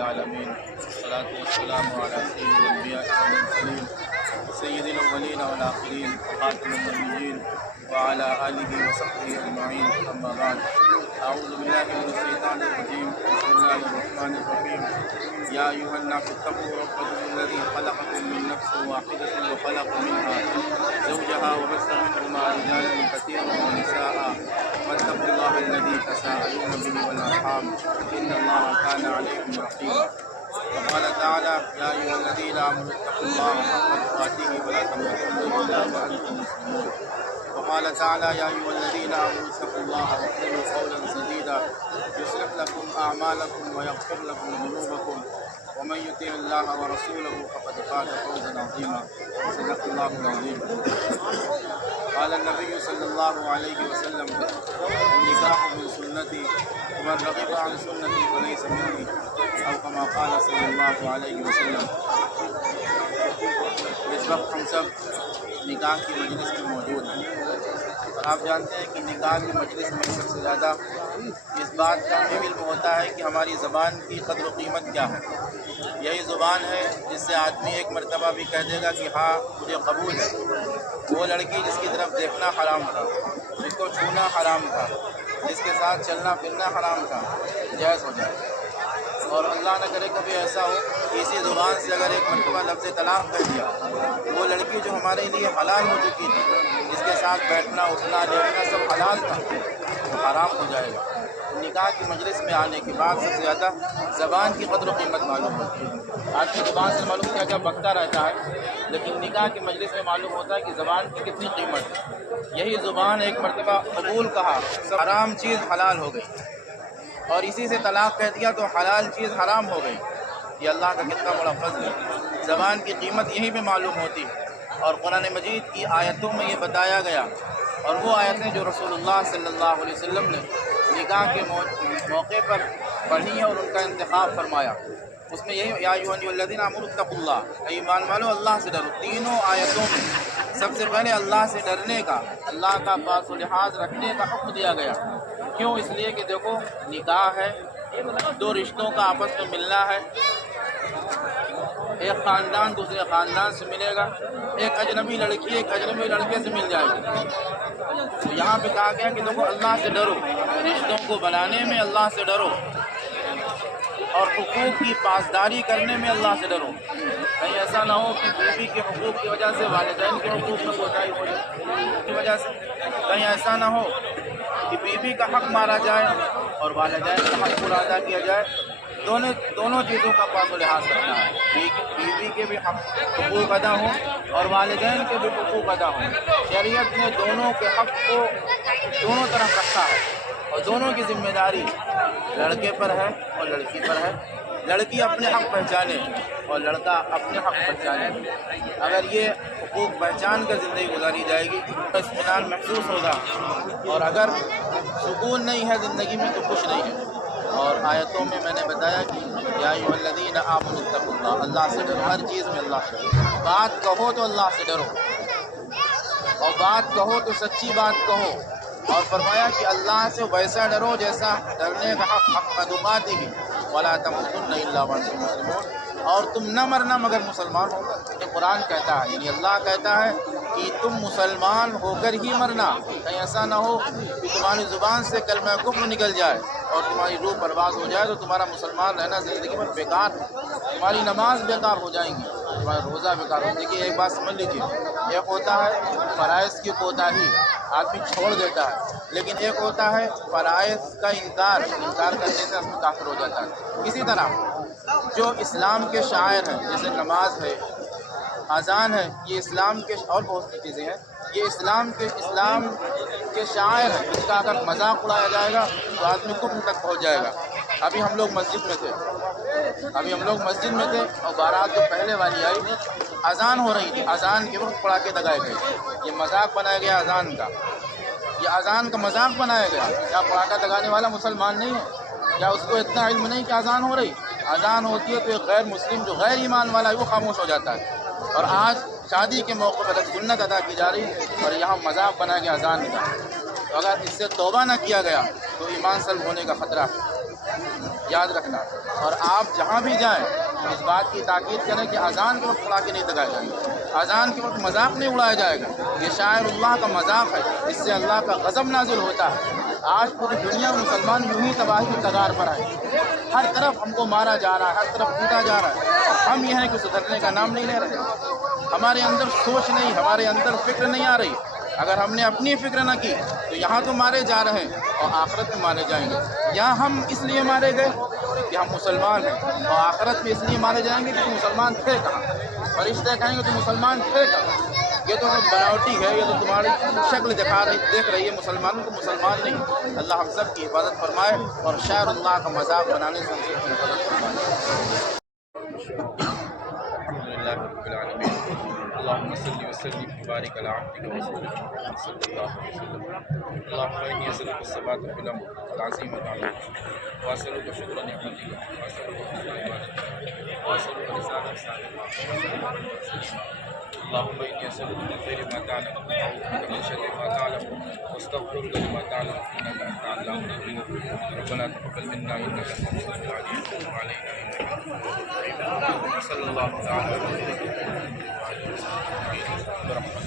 العالمین والصلاة والسلام علی سید الانبیاء والمرسلین سید الاولین والآخرین خاتم النبیین وعلی آلہ وصحبہ اجمعین اما بعد اعوذ باللہ من الشیطان الرجیم بسم اللہ الرحمن الرحیم یا ایھا الناس اتقوا ربکم الذی خلقکم من نفس واحدۃ وخلق منها زوجها وبث منهما رجالا كثيرا ونساء واتقوا الله الذي تساءلون به والارحام ان الله كان عليكم رقيبا وقال تعالى يا ايها الذين امنوا اتقوا الله حق تقاته ولا تموتن الا وانتم مسلمون وقال تعالى يا ايها الذين امنوا اتقوا الله وقولوا قولا سديدا يصلح لكم اعمالكم ويغفر لكم ذنوبكم ومن يطع الله ورسوله فقد فاز فوزا عظيما صدق الله العظيم قال النبي صلى الله عليه وسلم النكاح من سنتي ومن رغب عن سنتي فليس مني او كما قال صلی اللہ علیہ وسلم۔ اس وقت ہم سب نکاح کی مجلس میں موجود ہیں اور آپ جانتے ہیں کہ نکاح کی مجلس میں سب سے زیادہ اس بات کا علم ہوتا ہے کہ ہماری زبان کی قدر و قیمت کیا ہے۔ یہی زبان ہے جس سے آدمی ایک مرتبہ بھی کہہ دے گا کہ ہاں مجھے قبول ہے۔ وہ لڑکی جس کی طرف دیکھنا حرام تھا، جس کو چھونا حرام تھا، جس کے ساتھ چلنا پھرنا حرام تھا، جائز ہو جائے۔ اور اللہ نہ کرے کبھی ایسا ہو کہ اسی زبان سے اگر ایک مرتبہ لفظ طلاق کہہ دیا، وہ لڑکی جو ہمارے لیے حلال ہو چکی تھی، جس کے ساتھ بیٹھنا اٹھنا لیٹنا سب حلال تھا، وہ حرام ہو جائے گا۔ نکاح کی مجلس میں آنے کے بعد سب سے زیادہ زبان کی قدر و قیمت معلوم ہوتی ہے۔ آج کی زبان سے معلوم کیا کیا بکتا رہتا ہے، لیکن نکاح کی مجلس میں معلوم ہوتا ہے کہ زبان کی کتنی قیمت ہے۔ یہی زبان ایک مرتبہ قبول کہا، سب حرام چیز حلال ہو گئی، اور اسی سے طلاق کہہ دیا تو حلال چیز حرام ہو گئی۔ یہ اللہ کا کتنا بڑا فضل ہے۔ زبان کی قیمت یہیں پہ معلوم ہوتی ہے، اور قرآن مجید کی آیتوں میں یہ بتایا گیا، اور وہ آیتیں جو رسول اللہ صلی اللہ علیہ وسلم نے نکاح کے موقع پر پڑھی ہیں اور ان کا انتخاب فرمایا، اس میں یہی یا ایھا الذین آمنوا اتقوا اللہ، اے ایمان والو اللہ سے ڈرو۔ تینوں آیتوں میں سب سے پہلے اللہ سے ڈرنے کا، اللہ کا پاس و لحاظ رکھنے کا حکم دیا گیا۔ کیوں؟ اس لیے کہ دیکھو نکاح ہے، دو رشتوں کا آپس میں ملنا ہے، ایک خاندان دوسرے خاندان سے ملے گا، ایک اجنبی لڑکی ایک اجنبی لڑکے سے مل جائے گی۔ تو یہاں پہ کہا گیا کہ دیکھو اللہ سے ڈرو، رشتوں کو بنانے میں اللہ سے ڈرو، اور حقوق کی پاسداری کرنے میں اللہ سے ڈرو۔ کہیں ایسا نہ ہو کہ بیوی کے حقوق کی وجہ سے والدین کے حقوق میں کوتاہی ہو جائے، کی وجہ سے کہیں ایسا نہ ہو کہ بیوی کا حق مارا جائے اور والدین کا حق پورا ادا کیا جائے۔ دونوں چیزوں کا پاس و لحاظ کرنا ہے، بیوی کے بھی حقوق ادا ہوں اور والدین کے بھی حقوق ادا ہوں۔ شریعت نے دونوں کے حق کو دونوں طرف رکھا ہے، اور دونوں کی ذمہ داری لڑکے پر ہے اور لڑکی پر ہے۔ لڑکی اپنے حق پہچانے اور لڑکا اپنے حق پہچانے۔ اگر یہ حقوق پہچان کر زندگی گزاری جائے گی تو اطمینان محسوس ہوگا، اور اگر سکون نہیں ہے زندگی میں تو خوش نہیں ہے۔ اور آیتوں میں میں نے بتایا کہ یا ایھا الذین آمنوا اتقوا اللہ، اللہ سے ڈرو، ہر چیز میں اللہ سے ڈرو۔ بات کہو تو اللہ سے ڈرو، اور بات کہو تو سچی بات کہو، اور فرمایا کہ اللہ سے ویسا ڈرو جیسا ڈرنے کا حق تقاتہ ولا تموتن الا وانتم مسلمون، اور تم نہ مرنا مگر مسلمان ہو کر۔ یہ قرآن کہتا ہے، یعنی اللہ کہتا ہے کہ تم مسلمان ہو کر ہی مرنا۔ کہیں ایسا نہ ہو کہ تمہاری زبان سے کلمہ کفر نکل جائے اور تمہاری روح پرواز ہو جائے تو تمہارا مسلمان رہنا زندگی میں بیکار ہے، تمہاری نماز بیکار ہو جائیں گی، تمہارا روزہ بیکار ہو۔ دیکھیے ایک بات سمجھ لیجیے، ایک ہوتا ہے فرائض کی کوتاہی، آدمی چھوڑ دیتا ہے، لیکن ایک ہوتا ہے فرائض کا انکار کرنے سے آدمی کافر ہو جاتا ہے۔ اسی طرح جو اسلام کے شاعر ہیں، جیسے نماز ہے، اذان ہے، یہ اسلام کے اور بہت سی چیزیں ہیں، یہ اسلام کے شاعر ہیں، اس کا اگر مذاق اڑایا جائے گا تو آدمی کفر تک پہنچ جائے گا۔ ابھی ہم لوگ مسجد میں تھے اور بارات جو پہلے والی آئی، اذان ہو رہی تھی، اذان کے وقت پڑاکے دگائے گئے، یہ مذاق بنایا گیا اذان کا، یہ اذان کا مذاق بنایا گیا۔ کیا پڑاکہ دگانے والا مسلمان نہیں ہے؟ کیا اس کو اتنا علم نہیں کہ اذان ہو رہی؟ اذان ہوتی ہے تو ایک غیر مسلم جو غیر ایمان والا ہے وہ خاموش ہو جاتا ہے، اور آج شادی کے موقع پر سنت ادا کی جا رہی ہے اور یہاں مذاق بنایا گیا اذان کا۔ تو اگر اس سے توبہ نہ کیا گیا تو ایمان سلب ہونے کا خطرہ ہے۔ یاد رکھنا. اور آپ جہاں بھی جائیں اس بات کی تاکید کریں کہ اذان کے وقت پڑھا کے نہیں دگائے جائیں گے. اذان کے وقت مذاق نہیں اڑایا جائے گا. یہ شاعر اللہ کا مذاق ہے، اس سے اللہ کا غضب نازل ہوتا ہے. آج پوری دنیا میں مسلمان یوں ہی تباہی کی کگار پر آئے. ہر طرف ہم کو مارا جا رہا ہے، ہر طرف پیٹا جا رہا ہے. ہم یہ ہیں کہ سدھرنے کا نام نہیں لے رہے. ہمارے اندر سوچ نہیں، ہمارے اندر فکر نہیں آ رہی. اگر ہم نے اپنی فکر نہ کی تو یہاں تو مارے جا رہے ہیں اور آخرت میں مارے جائیں گے. یہاں ہم اس لیے مارے گئے کہ ہم مسلمان ہیں، اور آخرت میں اس لیے مارے جائیں گے کہ تم مسلمان تھے کہاں. فرشتے کہیں گے تم مسلمان تھے کہاں. یہ تو بناوٹی ہے، یہ تو تمہاری شکل دیکھ رہی ہے، مسلمانوں کو مسلمان نہیں. اللہ ہم سب کی حفاظت فرمائے اور شاعر اللہ کا مذاق بنانے سے ہم سب کی حفاظت فرمائے. الحمدللہ رب العالمین. اللهم صل وسلم وبارك على عبدك ورسولك صلى الله عليه وسلم. اللهم إني أسألك الثبات في الأمر والعزيمة على الأمر وأسألك شكر نعمتك وأسألك حسن عبادتك وأسألك لسانا صادقا. اللهم إني أسألك من خير ما تعلم وأعوذ بك من شر ما تعلم وأستغفرك لما تعلم إنك أنت علام الغيوب. ربنا تقبل منا إنك أنت السميع العليم وتب علينا إنك أنت التواب الرحيم. صلى الله تعالى على سيدنا محمد وعلى آله وصحبه أجمعين برحمتك.